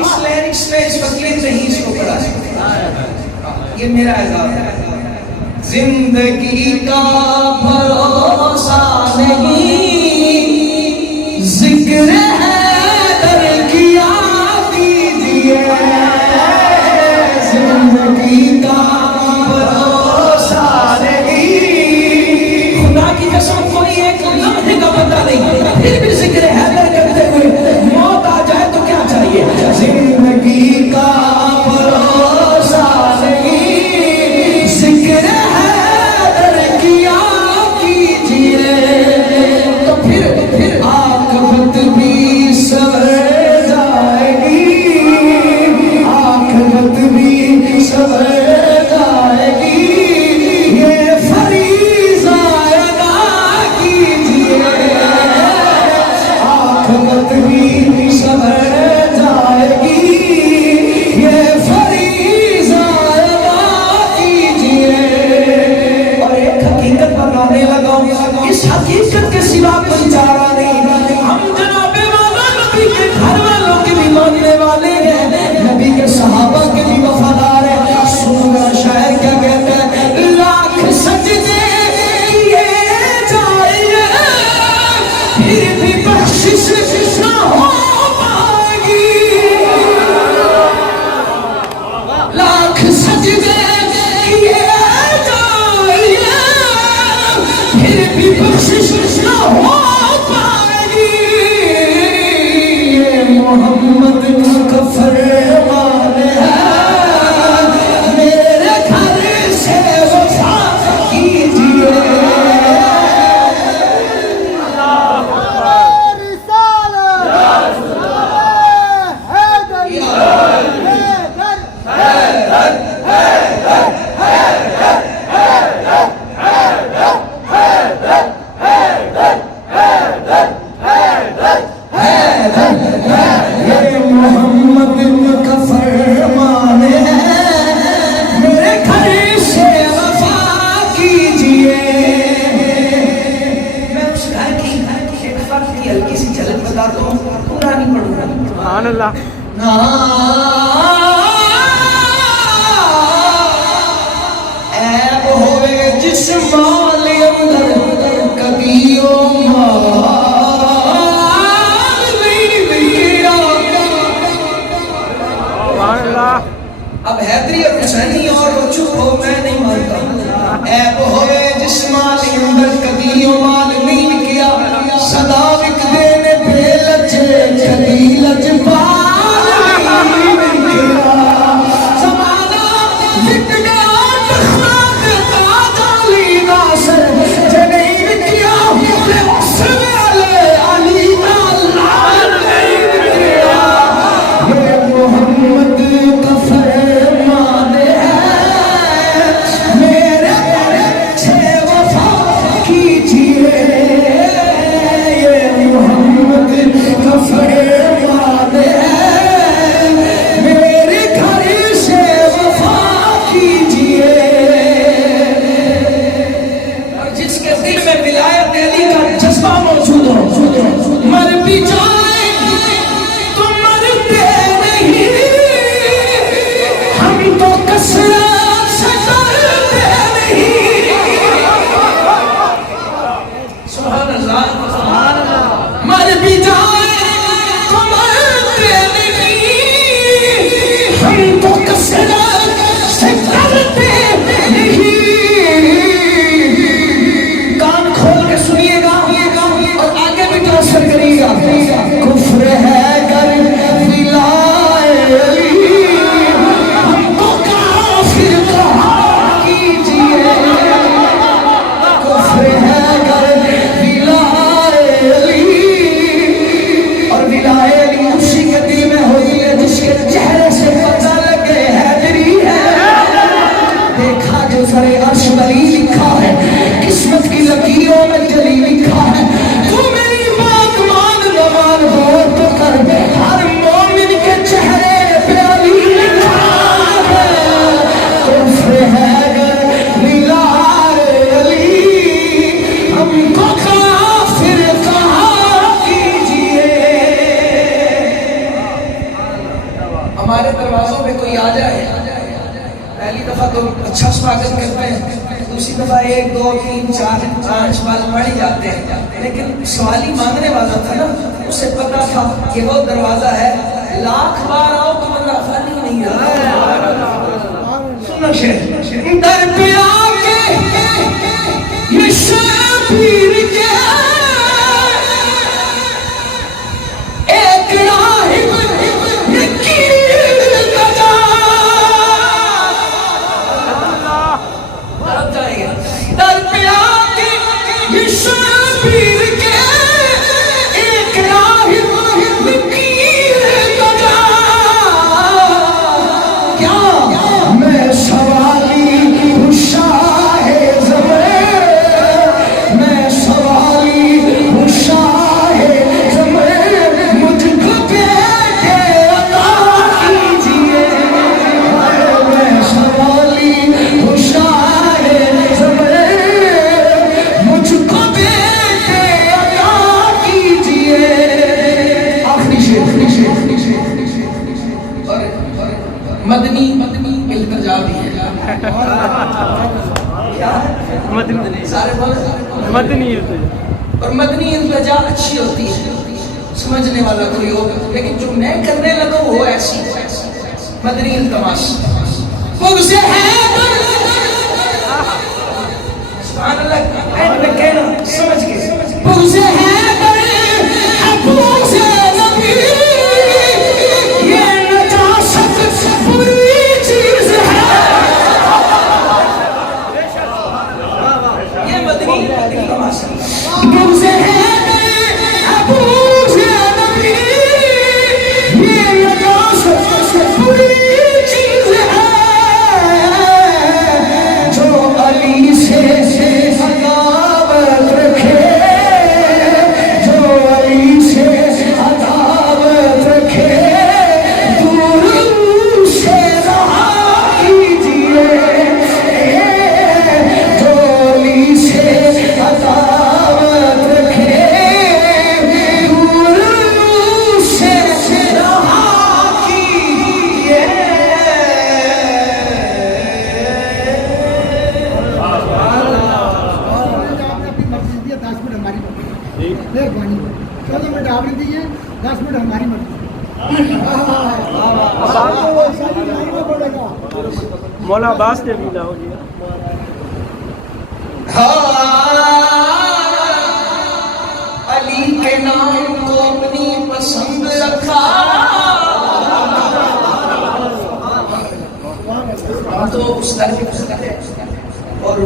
اس lyrics میں اس فقیر نہیں اس کو پڑھا سکتے. یہ میرا عذاب ہے. زندگی کا بھروسہ نہیں ذکر ہے در کیا کیجئے. زندگی کا بھروسہ نہیں. خدا کی قسم کوئی ایک لمحے کا بندہ نہیں پھر بھی ذکر ہے در کرتے ہوئے موت آ جائے تو کیا چاہیے. زندگی کا بھروسہ نہیں ذکر ہے در کیا کیجئے. تو پھر عاقبت بھی سنور جائے گی. عاقبت بھی سنور جائے گی. یہ فریضہ ادا کیجئے. عاقبت بھی سنور جائے گی. یہ فریضہ ادا کیجئے. اور ایک حقیقت بتانے لگا ہوں. اس حقیقت کے سوا کوئی چارہ نہیں. ہم جناب مولا نبی کے گھر والوں کے بھی ماننے والے ہیں, نبی کے صحابہ کے بھی وفادار ہیں. سنو شاعر کیا کہتا ہے. لاکھ سجدے کیے جائیں پھر بھی بخشش نہ ہو پائے گی. لاکھ سجدے کیے جائیں پھر بھی بخشش نہ ہو پائے گی. یہ محمد کا فرمان ہے. میرے گھر سے وفا کیجئے. یہ محمد کا فرمان ہے. میرے گھر سے وفا کیجئے. میں اس گھر کی ایک فرد کی ہلکی سی جھلک بتاتا ہوں, پورا نہیں پڑھوں گا. سبحان اللہ. عیب ہوئے جس مال اندر کبھی او مال نہیں بکیا. اب حیدری اور حسینی اور چپ ہو, میں نہیں مانتا. عیب ہوئے جس مال اندر کبھی او مال نہیں بکیا. صدا بک دینے پہ لچے جلی لچ پال نہیں بکیا. زمانہ بک گیا تخمات تاج علی ناصر جنہیں بکیا. اس والے علی نال نہیں بکیا. یہ محمد کا فرمان ہے. میرے سے وفا کیجئے. یہ محمد کا فرمان ہے. میرے گھر سے وفا کیجئے. اور جس کے دل میں ولایت علی کا جذبہ موجود ہو, مر بھی جائے تو مرتے نہیں. ہم تو کثرت سے ڈرتے نہیں. سبحان اللہ. مر بھی جائے تو مرتے نہیں. ہم تو کثرت سے ڈرتے نہیں. کان کھول کے سنیے گا اور آگے بھی ٹرانسفر کریے گا. کفر ہے گر ولائے علی. ہم کو کافر کہا کیجئے. کفر ہے گر ولائے علی. اور ولائے علی اسی کے دل میں ہوئی ہے جس کے چہرے سے پتہ لگے ہمارے دروازوں پہ کوئی آ جائے، پہلی دفعہ تو اچھا سواگت کرتے ہیں، دوسری دفعہ 1 2 3 4 5 بار پڑھ ہی جاتے ہیں، لیکن سوالی مانگنے والا تھا نا، اسے پتا تھا کہ وہ دروازہ ہے، 1,00,000 بار آؤ تو بندہ خالی نہیں آتا۔ سنو شیر، در پہ آ کے یہ شبیر کے ایک راہب مدنی التجا بھی ہے، کیا ہے؟ سارے بولے مدنی التجا، اور مدنی التجا اچھی ہوتی ہے سمجھنے والا کوئی ہو، لیکن جو میں کرنے لگا وہ ایسی مدنی التماس، بغض حیدر سبحان اللہ، اینڈ میں کہنا سمجھ کے، بغض حیدر حبوب سے نبی مولا عباس نے بھی لاؤ جی، علی کے نام کو اپنی پسند رکھا، تو اس در کے اور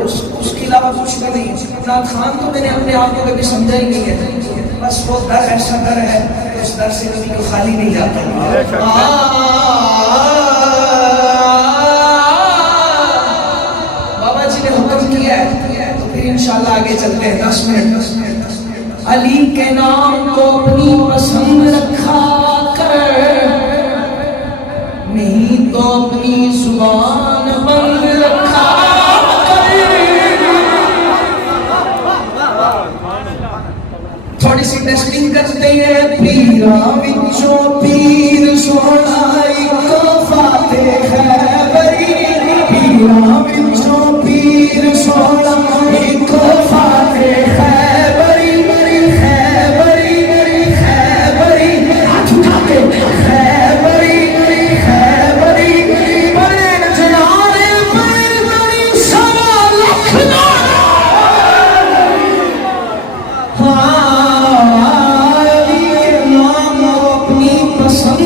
اس کے علاوہ کچھ بھی نہیں، عمران خان تو میں نے اپنے آپ کو کبھی سمجھا ہی نہیں ہے، بس وہ در ایسا در ہے کہ اس در سے کبھی کوئی خالی نہیں جاتا۔ تو پھر انشاءاللہ آگے چلتے ہیں 10 منٹ۔ علی کے نام کو اپنی پسند رکھا کر، نہیں تو اپنی زبان بند رکھا کر۔ تھوڑی سی ٹیسٹنگ کرتے ہیں، پیراں وچوں پیر سونا ایک فاتح خیبری، پیراں وچوں پیر سونا ایک فاتح خیبری، خیبری خیبری، ہاتھ اٹھا کے خیبری خیبری، بڑے جنارے پر بڑی 1.25 لاکھ علی کے نام اپنی پسند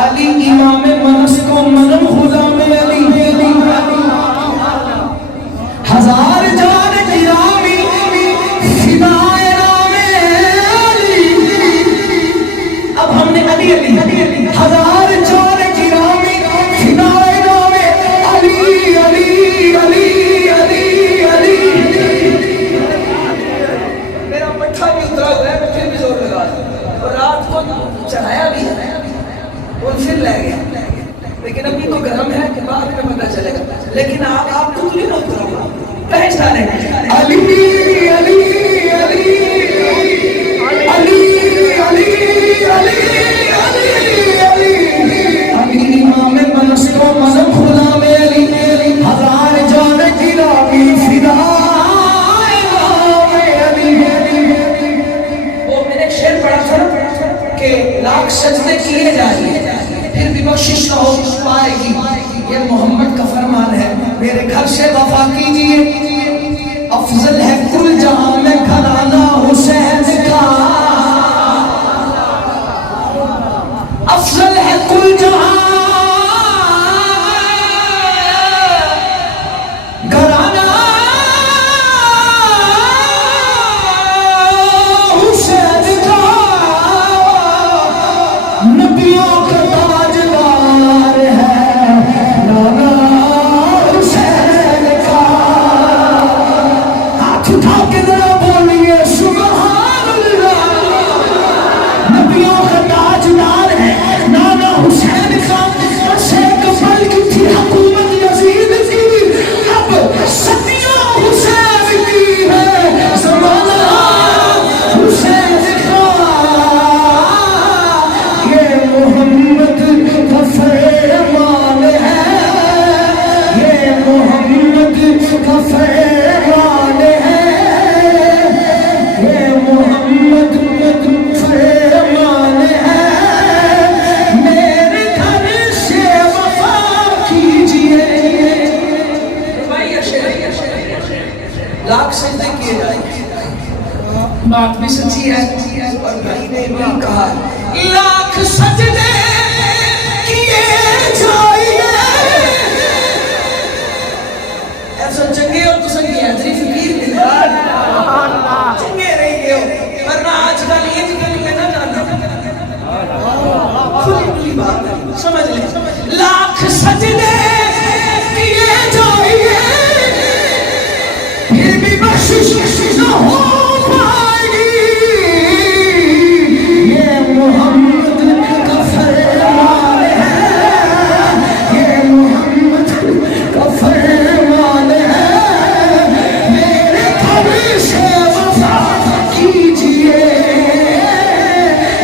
علی امام منس کو منم غلام علی ہزار جان گرامی فدائے نام علی اب ہم نے علی علی ہزار جان گرامی فدائے نام علی علی علی علی علی میرا پٹھا بھی اترا ہوا ہے میں پھر بھی زور لگا دوں اور رات کو چڑھایا بھی ہے اور پھر لے گیا لیکن ابھی تو گرم ہے کہ بعد میں پتہ چلے گا لیکن آپ کو نہیں اترا ہوگا پہنچتا رہے علی علی علی علی علی علی امام منس کو منم غلام علی ہزار جان گرامی فدائے نام علی وہ میں نے ایک شعر پڑھا تھا کہ لاکھ سجدے کیے جائیں پھر بھی بخشش نہ ہو پائے گی یہ محمد کا فرمان ہے میرے گھر سے وفا کیجئے افضل ہے کل جہاں میں گھرانہ حسین کا افضل ہے کل جہاں گھرانہ حسین کا نبیوں کا تاجدار ہے نانا حسین کا ہاتھ اٹھا کے ذرا بولیے سبحان اللہ نبیوں کا تاجدار ہے نانا حسین کا شیخ ملک تھی حکومت یزید کی اب صدیوں حسین کی ہے زمانہ حسین کا یہ محمد کا فرمان ہے یہ محمد کا فرمان ہے یہ محمد کا فرمان ہے میرے گھر سے وفا کیجئے لاکھ سجدے کیے جائیں بات بھی سچی ہے اور بھائی نے بھی کہا لاکھ سجدے کیے جائیں ایسا چنگے ہو تو سنگی حضری فقیر کے دار چنگے رہی ہو ورنہ آج کل یہ جگہ میں نہ جانا کھلی کھلی بات ہے سمجھ لیں لاکھ سجدے کیے جائیں پھر بھی بخشش نہ ہو پائے گی یہ محمد کا فرمان ہے یہ محمد کا فرمان ہے میرے گھر سے وفا کیجئے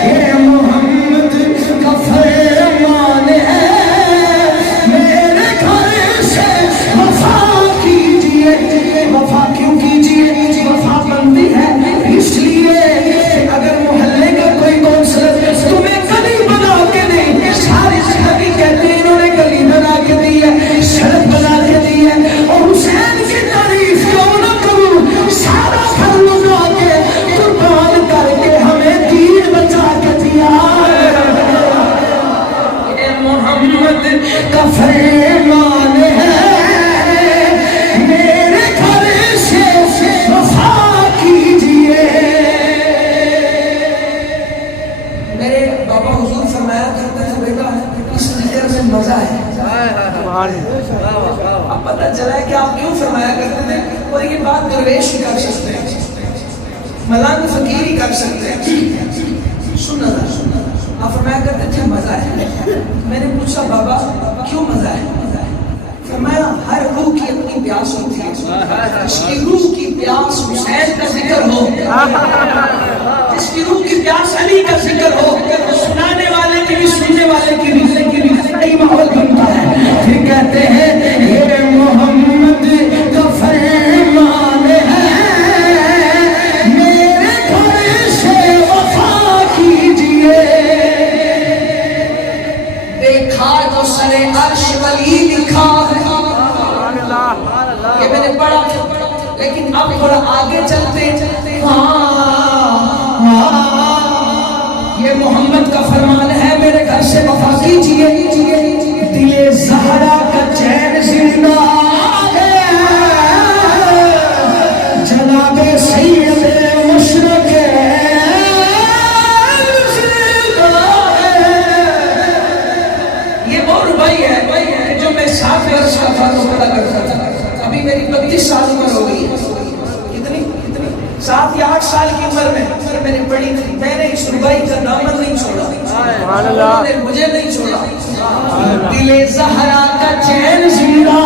یہ محمد کا فرمان ہے میرے گھر سے وفا کیجئے وفا کیوں کیجئے وفا بنتی ہے اس لیے اگر محلے کا کوئی کونسلر تمہیں گلی بنا کے نہیں ساری جگہ کہتے ہیں انہوں نے گلی بنا کے دی ہے سڑک بنا کے دی ہے اور حسین کی تعریف کیوں نہ کروں سارا گھر لگا کے قربان کر کے ہمیں دین بچا کے دیا یہ محمد کا فرمان ہے میرے گھر سے وفا کیجئے میرے بابا حضور فرمایا کرتے تھے بیٹا اس ذکر میں مزہ ہے اب پتہ چلا ہے کہ آپ کیوں فرمایا کرتے تھے اور یہ بات درویش ہی کر سکتے ہیں ملانگ فقیر ہی کر سکتے ہیں سننا آپ فرمایا کرتے تھے مزہ ہے میں نے پوچھا بابا کیوں مزہ ہے فرمایا ہر روح کی اپنی پیاس ہوتی ہے جس کی روح کی پیاس حسین کا ذکر ہو جس کی روح کی پیاس علی کا ذکر ہو سنانے والے کی بھی سننے والے کی بھی صحیح ماحول بنتا ہے پھر کہتے ہیں یہ محمد کا فرمان ہے میرے گھر سے وفا کیجئے دیکھا تو سر عرش ولی لکھا ہے یہ میں نے پڑھا لیکن اب تھوڑا آگے چلتے ہاں محمد کا فرمان ہے میرے گھر سے وفا کیجئے دل زہرا کا چین زندہ ہے جناب سید مشرق یہ وہ ربائی ہے جو میں 7 برس کا تھا تو پڑھا کرتا تھا ابھی میری 32 سال عمر ہو گئی کتنی 7 یا 8 سال کی عمر میں میں نے پڑھی تھی میں نے اس ربائی کا دامن نہیں چھوڑا انہوں نے مجھے نہیں چھوڑا دل زہرا کا چین زندہ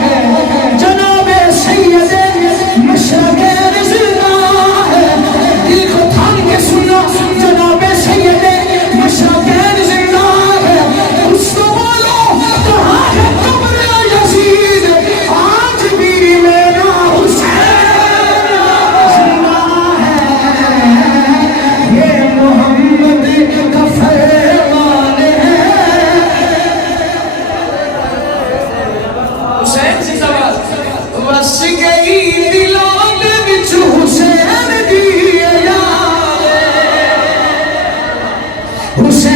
ہے جناب سید مشرق زندہ ہے دل کو تھام کے سنا جناب سید مشرق زندہ ہے اس کو بولو کہاں ہے قبر یزید آج بھی میرا حسین زندہ ہے یہ محمد کا فرمان ہے حسین سی سوال بس گئی دلوں دے وچ حسین دی یاد حسین